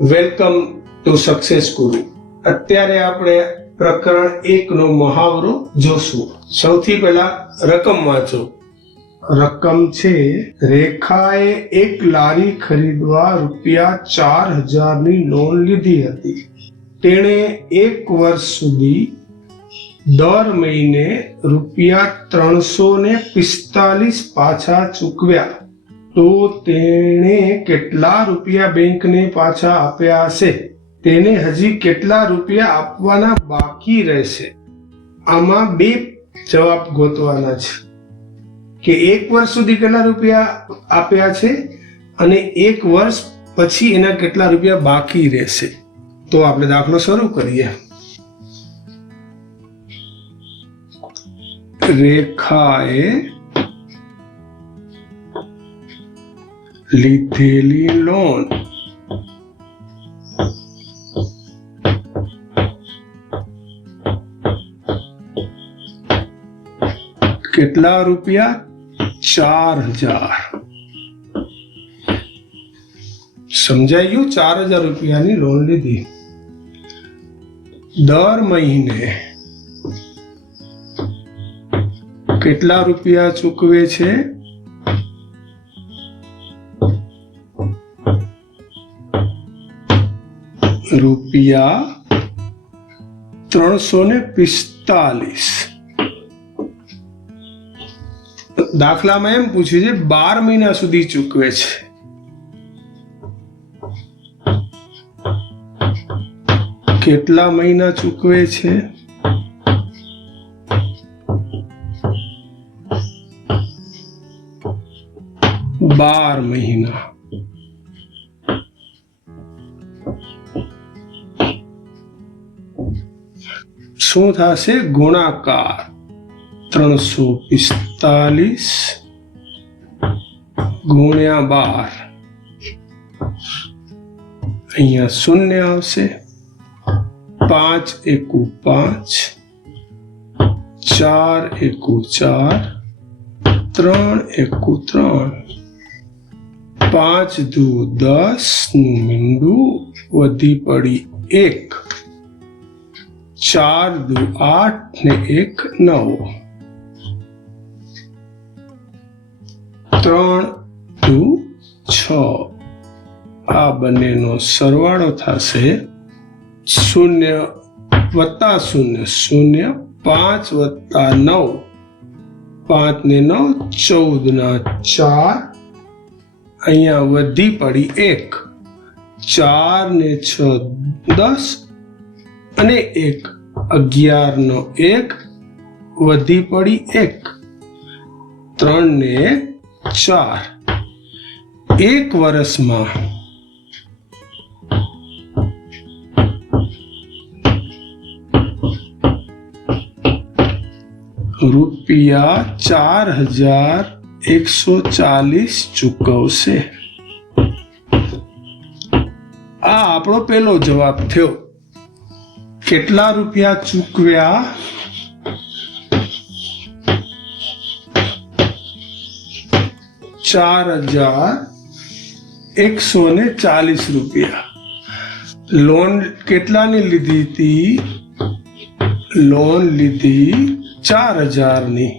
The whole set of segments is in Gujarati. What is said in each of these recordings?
વેલકમ ટુ સક્સેસ ગુરુ. અત્યારે આપણે પ્રકરણ 1 નો મહાવરો જોશું. સૌથી પહેલા રકમ વાંચો. રકમ છે, રેખાએ એક લારી ખરીદવા ₹4,000 ની લોન લીધી હતી. તેણે 1 વર્ષ સુધી દર મહિને ₹345 પાછા ચૂકવ્યા. તો તેણે કેટલા રૂપિયા બેંકને પાછા આપ્યા હશે? તેને હજી કેટલા રૂપિયા આપવાના બાકી રહેશે? આમાં બે જવાબ ગોતવાના છે કે 1 વર્ષ સુધી કેટલા રૂપિયા આપ્યા છે અને 1 વર્ષ પછી એના કેટલા રૂપિયા બાકી રહેશે. તો આપણે દાખલો શરૂ કરીએ. રેખાએ લીધેલી લોન કેટલા રૂપિયા? 4,000. સમજાઈ ગયું? 4,000 રૂપિયાની લોન લીધી. દર મહિને કેટલા રૂપિયા ચૂકવે છે? ₹345. દાખલામાં એમ પૂછ્યું છે 12 મહિના સુધી ચૂકવે છે. કેટલા મહિના ચૂકવે છે? 12 મહિના. શું થશે? ગુણાકાર 345 ગુણ્યા 12. અહીંયા 0 આવશે. 5 એકુ 5, 4 એકુ 4, 3 એકુ 3, 5 દુ 10 નું મીંડું વધી પડી 1, 4 દુ 8 ને 1 9, 3 દુ 6. આ બંનેનો સરવાળો થશે 0 વત્તા 0 0, 5 વત્તા 9, 5 ને 9 14 ના 4. અહીંયા વધી પડી 1, 4 ને 6 10 અને 1 11 નો 1 વધી પડી 1, 3 ને 4. 1 વર્ષમાં ₹4,140 ચૂકવશે. આ આપણો પહેલો જવાબ થયો. કેટલા રૂપિયા ચૂકવ્યા? ₹4,140. લોન કેટલાની લીધી હતી? લોન લીધી 4,000ની.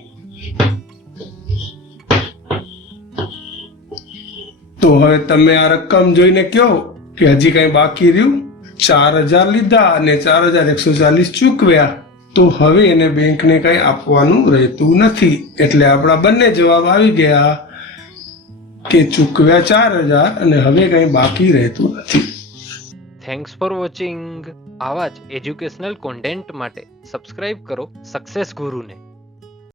તો હવે તમે આ રકમ જોઈને કહો કે હજી કઈ બાકી રહ્યું? 4,000 લીધા અને 4,140 ચૂકવ્યા. તો હવે એને બેંકને કઈ આપવાનું રહેતું નથી. એટલે આપણા બંને જવાબ આવી ગયા કે ચૂકવ્યા 4,000 અને હવે કઈ બાકી રહેતું નથી. Thanks for watching. આવા જ એજ્યુકેશનલ કોન્ટેન્ટ માટે સબસ્ક્રાઇબ કરો સક્સેસ ગુરુને.